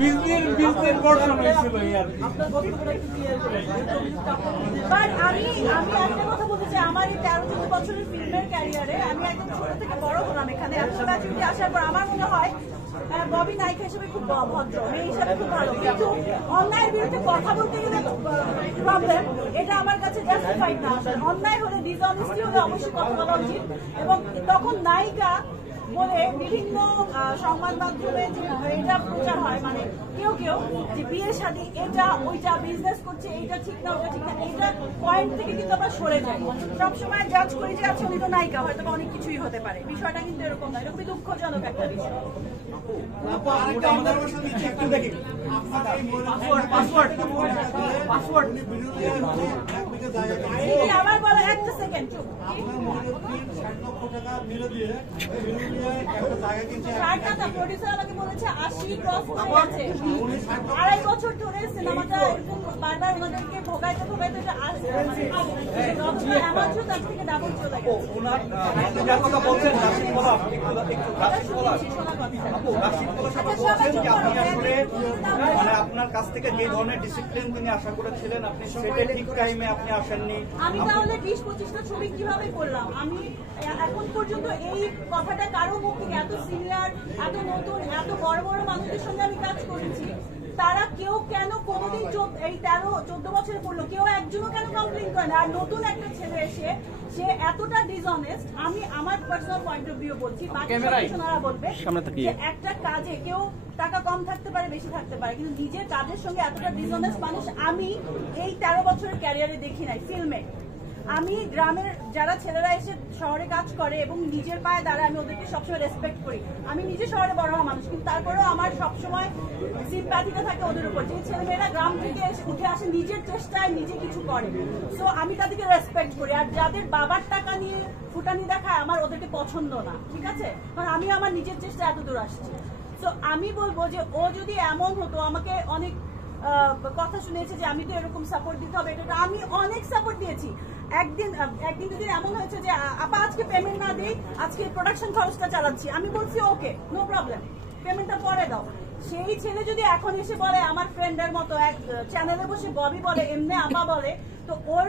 Business বর্ষণ হয়েছিল ইয়ার। আমি একটা কথা বলতে চাই, আমার এই 13-14 বছরের ফিল্মের ক্যারিয়ারে আমি একদম ছোট থেকে বড় হলাম এখানে। এতটা ম্যাচুরিটি আসার পর আমার মনে হয় ববি নায়িকা হিসেবে খুব ভদ্র, মেয়ে হিসাবে খুব ভালো, কিন্তু অন্যায়ের বিরুদ্ধে কথা বলতে গেলে প্রবলেম। এটা আমার কাছে জাস্টিফাইড না। অন্যায় হলে, ডিসঅনেস্টি হলে অবশ্যই কথা বলা উচিত। এবং তখন নায়িকা বলে বিভিন্ন সংবাদ মাধ্যমে যে এটা প্রচার হয়, মানে কেউ কেউ যে বিয়ে শাদী এটা ওইটা, বিজনেস করছে এইটা ঠিক না ওটা ঠিক না, এইটা পয়েন্ট থেকে কিন্তু আবার সরে যায়। সবসময় জাজ করি যে আচ্ছা উনি তো নায়িকা, হয়তো অনেক কিছুই হতে পারে। বিষয়টা কিন্তু এরকম নয়, এটা খুবই দুঃখজনক একটা বিষয়। আবার বলো একটা সেকেন্ড চুপ। প্রডিউসার আমাকে বলেছে 80 ক্রস করে গেছে। 2.5 বছর ধরে সিনেমাটা এরকম বারবার ওনাদেরকে ভোগাইতে ভোগাইতে অ্যামাউন্ট তার থেকে ডাবল চলে আপনার কাছ থেকে যে ধরনের ডিসিপ্লিন তিনি আশা করেছিলেন আপনি সেটা ঠিক টাইমে আপনি আসেননি। আমি তাহলে 20-25টা ছবি কিভাবে করলাম? আমি এখন পর্যন্ত এই কথাটা কারো মুখ থেকে, এত সিনিয়র, এত নতুন, এত বড় বড় মানুষদের সঙ্গে আমি কাজ করেছি, তারা কেউ কেন কোনোদিন এই 13-14 বছরে পড়লো কেউ একজনও কেন কমপ্লেন করে না? আর নতুন একটা ছেলে এসে সে এতটা ডিসঅনেস্ট, আমি আমার পার্সোনাল পয়েন্ট অফ ভিউ বলছি, বাকি সমালোচনারা বলবে যে একটা কাজে কেউ টাকা কম থাকতে পারে, বেশি থাকতে পারে, কিন্তু নিজের কাজের সঙ্গে এতটা ডিসঅনেস্ট মানুষ আমি এই 13 বছরের ক্যারিয়ারে দেখি নাই ফিল্মে। আমি গ্রামের যারা ছেলেরা এসে শহরে কাজ করে এবং নিজের পায়ে দাঁড়ায়, আমি ওদেরকে সবসময় রেসপেক্ট করি। আমি নিজে শহরে বড় হওয়া মানুষ, কিন্তু তারপরেও আমার সবসময় সিম্প্যাথিটা থাকে ওদের উপর, যে ছেলেমেয়েরা গ্রাম থেকে এসে উঠে আসে, নিজের চেষ্টায় নিজে কিছু করে। সো আমি তাদেরকে রেসপেক্ট করি। আর যাদের বাবার টাকা নিয়ে ফুটানি দেখায়, আমার ওদেরকে পছন্দ না, ঠিক আছে? কারণ আমি আমার নিজের চেষ্টায় এত দূর আসছি। সো আমি বলবো যে ও যদি এমন হতো, আমাকে অনেক কথা শুনেছে যে আমি তো এরকম সাপোর্ট দিতে হবে, এটা আমি অনেক সাপোর্ট দিয়েছি। একদিন যদি এমন হয়েছে যে আপা আজকে পেমেন্ট না দিই, আজকে প্রোডাকশন খরচটা চালাচ্ছি, আমি বলছি ওকে নো প্রবলেম, পেমেন্টটা পরে দাও। সেই ছেলে যদি এখন এসে বলে আমার ফ্রেন্ডের মতো এক চ্যানেলে বসে ববি বলে, এমনি আপা বলে, তো ওর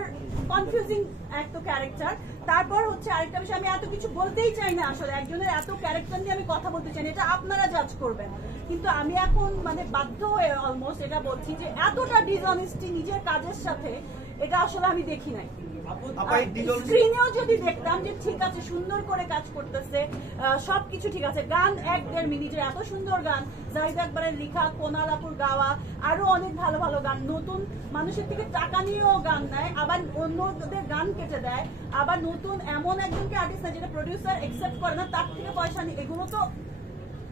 কনফিউজিং একটা ক্যারেক্টার। তারপর হচ্ছে আরেকটা বিষয়, আমি এত কিছু বলতেই চাই না আসলে, একজনের এত ক্যারেক্টার নিয়ে আমি কথা বলতে চাই না, এটা আপনারা জাজ করবেন। কিন্তু আমি এখন মানে বাধ্য হয়ে অলমোস্ট এটা বলছি যে এতটা ডিসঅনেস্টি নিজের কাজের সাথে, এটা আসলে আমি দেখি নাই। স্ক্রিনেও যদি দেখতাম যে ঠিক আছে সুন্দর করে কাজ করতেছে, সবকিছু ঠিক আছে, গান 1-1.5 মিনিটের এত সুন্দর গান, জাহিদ আকবরের লেখা, কোনালাপুর গাওয়া, আরো অনেক ভালো ভালো গান, নতুন মানুষের থেকে টাকা নিয়েও গান নেয়, আবার অন্যদের গান কেটে দেয়, আবার নতুন এমন একজনকে আর্টিস্ট না যেটা প্রডিউসার একসেপ্ট করে না, তার থেকে পয়সা নিয়ে, এগুলো তো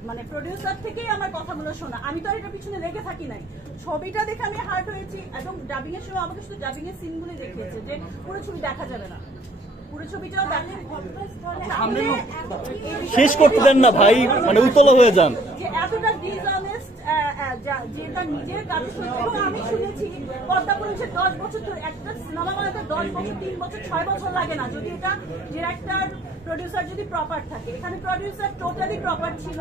মানে প্রডিউসার থেকেই আমার কথাগুলো শোনা। আমি তো আর এটার পিছনে লেগে থাকি নাই, ছবিটা দেখে আমি হার্ট হয়েছি। এবং ডাবিং এর সময় আমাকে শুধু ডাবিং এর সিনগুলো দেখিয়েছে, যে পুরো ছবি দেখা যাবে না, পুরো ছবিটাও শেষ করতে দেন না ভাই, মানে উতলা হয়ে যান। যে এতটা ডিসঅনেস্ট, যে তার নিজের কাজের সঙ্গে। এবং আমি শুনেছি পদ্মা পুলিশের 10 বছর ধরে, একটা সিনেমা বানাতে 10 বছর, 3 বছর, 6 বছর লাগে না, যদি এটা ডিরেক্টর প্রডিউসার যদি প্রপার থাকে। এখানে প্রডিউসার টোটালি প্রপার ছিল,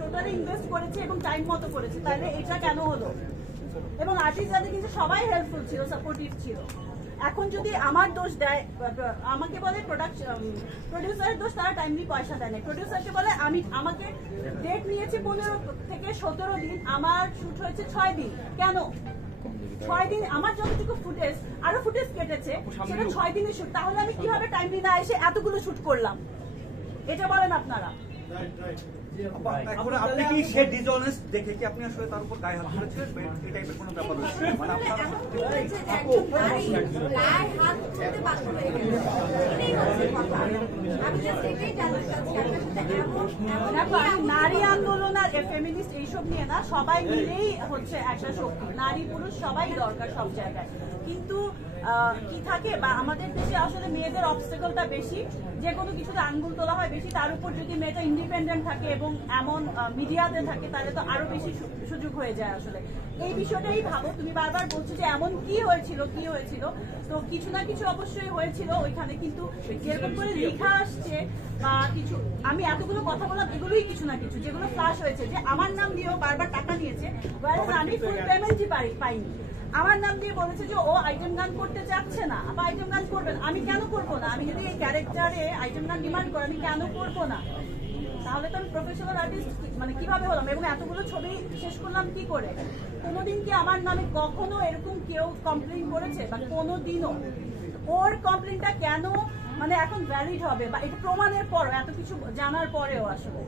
টোটালি ইনভেস্ট করেছে এবং টাইম মতো করেছে, তাহলে এটা কেন হলো? এবং আর্টিস্ট যাদের কিন্তু সবাই হেল্পফুল ছিল, সাপোর্টিভ ছিল। এখন যদি আমার দোষ দেয়, আমাকে বলে প্রডিউসারের দোষ, তারা টাইমলি পয়সা দেয় না। প্রডিউসারকে বলে আমাকে ডেট নিয়েছে 15 থেকে 17 দিন, আমার শুট হয়েছে 6 দিন, কেন 6 দিন? আমার যতটুকু ফুটেজ, আরো ফুটেজ কেটেছে, সেটা 6 দিনের শুট, তাহলে আমি কিভাবে টাইমলি না এসে এতগুলো শুট করলাম? এটা বলেন আপনারা। আপনি কি সে ডিসঅনেস্ট দেখে কি আপনি আসলে তার উপর গায়ে হাত তুলেছিলেন? এই টাইপের কোনো ব্যাপার হচ্ছে মানে নারী আন্দোলন আর ফেমিনিস্ট এইসব নিয়ে না, সবাই মিলেই হচ্ছে একটা শক্তি, নারী পুরুষ সবাই দরকার সব জায়গায়। কিন্তু কি থাকে, বা আমাদের দেশে আসলে মেয়েদের অবস্টাকলটা বেশি, যে কোনো কিছুতে আঙ্গুল তোলা হয় বেশি, তার উপর যদি মেয়েটা ইন্ডিপেন্ডেন্ট থাকে এবং এবং এমন মিডিয়াতে থাকে তাহলে তো আরো বেশি সুযোগ হয়ে যায় আসলে এই বিষয়টাই ভাবো তুমি বারবার বলছো যে এমন কি হয়েছিল তো কিছু না কিছু অবশ্যই হয়েছিল ওইখানে কিন্তু যেরকম করে লেখা আসছে বা কিছু আমি এতগুলো কথা বললাম এগুলোই কিছু না কিছু যেগুলো ফ্লাশ হয়েছে যে আমার নাম দিয়েও বারবার টাকা নিয়েছে আমি ফুল পেমেন্টই পাইনি আমার নাম দিয়ে বলেছে যে ও আইটেম গান করতে চাচ্ছে না বা আইটেম গান করবেন আমি কেন করবো না আমি যদি এই ক্যারেক্টারে আইটেম গান ডিমান্ড করি আমি কেন করবো না তাহলে তো আমি প্রফেশনাল আর্টিস্ট মানে কিভাবে হলাম এবং এতগুলো ছবি শেষ করলাম কি করে কোনোদিন কি আমার নামে কখনো এরকম কেউ কমপ্লেন করেছে বা কোনোদিনও ওর কমপ্লেনটা কেন মানে এখন ভ্যালিড হবে বা এটা প্রমাণের পর এত কিছু জানার পরেও আসলে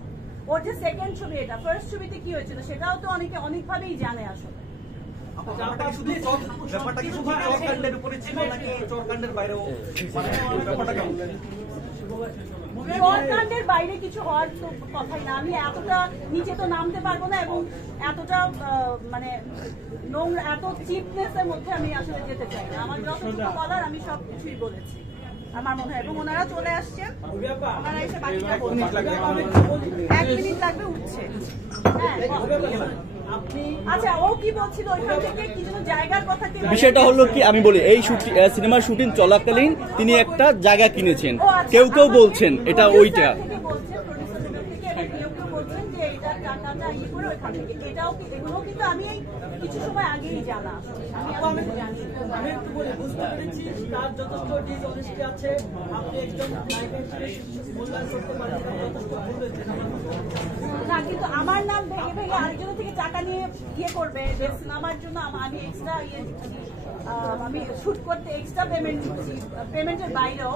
ওর যে সেকেন্ড ছবি এটা ফার্স্ট ছবিতে কি হয়েছিল সেটাও তো অনেকভাবেই জানে আসলে ব্যাপারটা কি শুধু চরকাণ্ডের উপরে ছিল নাকি চরকাণ্ডের বাইরেও মানে ব্যাপারটা কেমন চরকাণ্ডের বাইরে কিছু হওয়ার তো কথাই না আমি এতটা নিচে তো নামতে পারবো না এবং এতটা মানে নোংরা এত চিপনেস এর মধ্যে আমি আসলে যেতে চাই না আমার যতটুকু বলার আমি সবকিছুই বলেছি আমার মনে হয় এবং ওনারা চলে আসছেন ওনারা এসে বাকিটা বলবেন 1 মিনিট লাগবে উঠছে হ্যাঁ আচ্ছা ও কি বলছিল ওইখান থেকে কি যেন জায়গার কথা কি বিষয়টা হলো কি আমি বলি এই সিনেমার শুটিং চলাকালীন তিনি একটা জায়গা কিনেছেন কেউ কেউ বলছেন এটা ওইটা আমি কিছু সময় আগেই জানা আমি একটু বলি বুঝতে পেরেছি তার যথেষ্ট ডিসঅনেস্টি আছে আপনি একজন নায়িকা হিসেবে মূল্যায়ন করতে পারেন যথেষ্ট ভুল হয়েছে না কিন্তু আমার নাম ভেঙে ভেঙে আরেকজনের থেকে টাকা নিয়ে ইয়ে করবে যে সিনেমার জন্য আমি এক্সট্রা ইয়ে দিচ্ছি আমি শুট করতে এক্সট্রা পেমেন্ট দিচ্ছি পেমেন্টের বাইরেও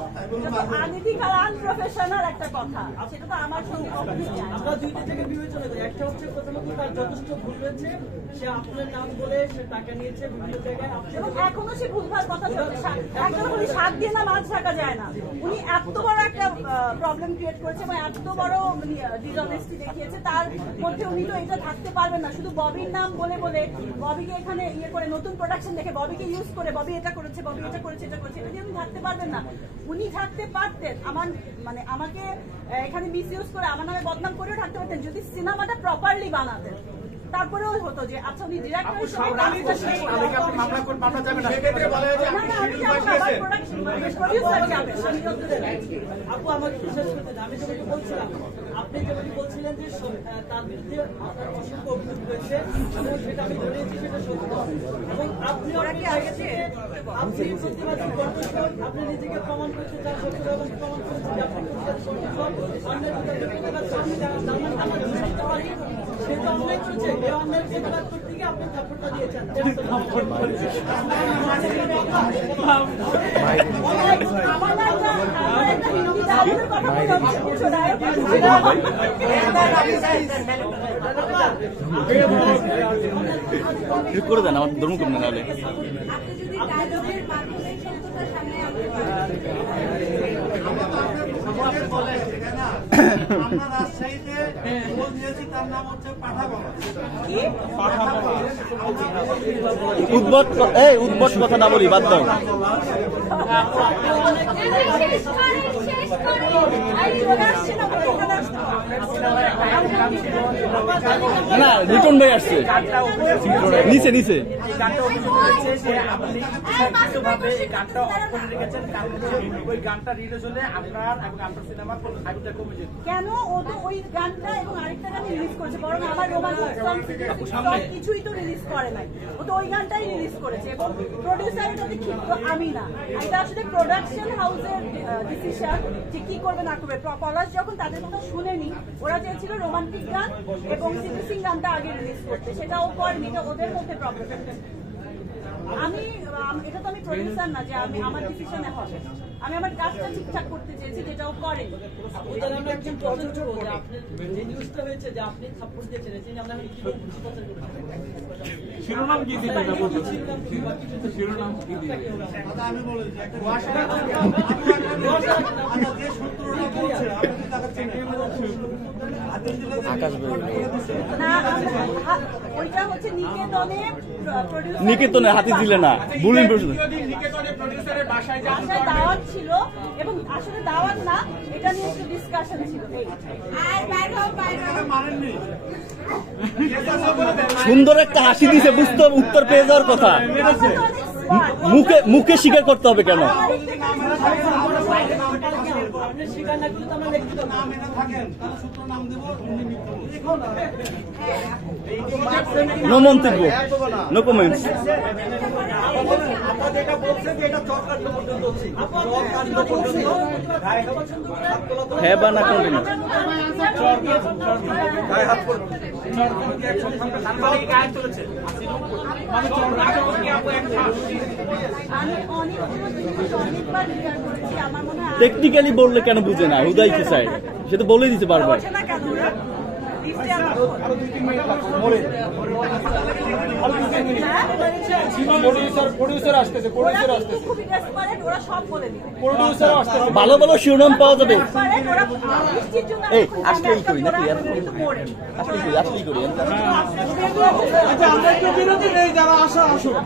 আনইথিক আর আনপ্রফেশনাল একটা কথা সেটা তো আমার সঙ্গে কখনোই যায় আমরা দুইটা থেকে বিবেচনা করি একটা হচ্ছে প্রথমত তার যথেষ্ট ভুল হয়েছে সে আপনার নাম বলে সে টাকা নিয়েছে বিভিন্ন জায়গায় এবং এখনো সে ভুলভাল কথা চলছে একদম উনি 7 দিয়ে না মাছ থাকা যায় না উনি এত বড় একটা প্রবলেম ক্রিয়েট করেছে এবং এত বড় ডিসঅনেস্টি দেখিয়েছে তার মধ্যে উনি তো এটা থাকতে পারবেন না শুধু ববির নাম বলে বলে ববিকে এখানে ইয়ে করে নতুন প্রোডাকশন দেখে ববিকে ইউজ করে ববি এটা করেছে ববি এটা করেছে এটা দিয়ে উনি থাকতে পারবেন না উনি থাকতে পারতেন আমার মানে আমাকে এখানে মিসইউজ করে আমার নামে বদনাম করেও থাকতে পারতেন যদি সিনেমাটা প্রপারলি বানাতেন তারপরেও হতো যে আচ্ছা উনি ডিরেক্টর হিসেবে কাজটা শেষ করলেন মামলা করে মামলা যাবে না সেক্ষেত্রে বলা হয় যে না আমি যাব না আমার প্রোডাকশন প্রোডিউসার যাবে আমি আপু আমাকে শেষ করতে দেন। আমি যেমন বলছিলাম আপনি যেমন বলছিলেন যে তার বিরুদ্ধে আপনার অসংখ্য অভিযোগ রয়েছে এবং সেটা আমি ধরেছি সেটা সত্য এবং আপনি আপনি প্রতিবাদী কণ্ঠস্বর আপনি নিজেকে প্রমাণ করতে চান সত্য এবং প্রমাণ করেছেন যে আপনি প্রতিবাদী কণ্ঠস্বর অন্যের বিরুদ্ধে প্রতিবাদ করতে চান আমার সে তো অন্যায় করেছে এই অন্যায়ের প্রতিবাদ করতে গিয়ে আপনি থাপ্পড়টা দিয়েছেন করে দেন আমার ধর্ম করবেন নাহলে আমরা রাজশাহীতে খোঁজ নিয়েছি তার নাম হচ্ছে পাঠাবাবা উদ্ভট কথা না বলি বাদ দাও না লিটন ভাই আসছে নিচে নিচে এই গানটা অফ করে রেখেছেন কারণ ওই গানটা রিলিজ হলে আপনার এবং আপনার সিনেমার হাইপটা কমে যেত কেন ও তো ওই গানটা এবং আরেকটা গান রিলিজ করেছে বরং আমার রোমান্টিক সং কিছুই তো রিলিজ করে নাই ও তো ওই গানটাই রিলিজ করেছে এবং প্রডিউসার এটাতে ক্ষিপ্ত আমি না এটা আসলে প্রোডাকশন হাউসের ডিসিশন যে কি করবে না করবে পলাশ যখন তাদের কথা শুনেনি ওরা চেয়েছিল রোমান্টিক গান এবং সিপি সিং গানটা আগে রিলিজ করতে সেটা ও করেনি এটা ওদের মধ্যে প্রবলেম আমি এটা তো আমি প্রডিউসার না যে আমি আমার ডিসিশনে হবে আমি আমার কাজটা ঠিকঠাক করতে চেয়েছি যেটা ও করেনি আমরা একজন প্রযোজক বলে আপনি যে নিউজটা হয়েছে যে আপনি সাপোর্ট দিয়েছেন এই আমরা কি প্রচার করতে শিরোনাম কি দিবেন শিরোনাম কি দিবেন আমি বলে যে একটা যে সূত্রটা বলছে আপনি তাকে চেনেন না ওইটা হচ্ছে নিকেতনে নিকেতনে হাতি দিলে না বুলিং প্রশ্ন নিকেতনে প্রডিউসারের বাসায় যে বাসায় দাওয়াত ছিল এবং আসলে দাওয়াত না, এটা নিয়ে একটু ডিসকাশন ছিল। আর বাইরে মারেননি সুন্দর একটা হাসি দিছে, বুঝতে হবে উত্তর পেয়ে যাওয়ার কথা। মুখে স্বীকার করতে হবে কেন? আপনি স্বীকার না করলে তো আমরা লিখতে পারবো না। নো মন্তব্য, নো কমেন্টস। আপনারা যেটা বলছেন যে এটা চরকাণ্ড পর্যন্ত হচ্ছে, চরকাণ্ড পর্যন্ত হ্যাঁ বা না কন্টিনিউ। গায়ে হাত করুন। গায়ে চলেছে মানে আমি অনেকবার ক্লিয়ার করেছি, আমার মনে হয় টেকনিক্যালি বললে কেন বুঝে না? হুদাই সুসাইড, সে তো বলেই দিতে পারবে। বোঝে না কেন ওরা? লিস্টে প্রডিউসার আসতেছে ওরা কিন্তু খুবই desperate, ওরা সব বলে দিবে। প্রডিউসার আসতেছে ভালো ভালো শিরোনাম পাওয়া যাবে। Desperate, ওরা বৃষ্টির জন্য এই, খুব আসলেই করি নাকি? একটা কিন্তু পড়ে। আসলেই করি। আমরা একটু বিরতি নেই, যারা আসা আসুন।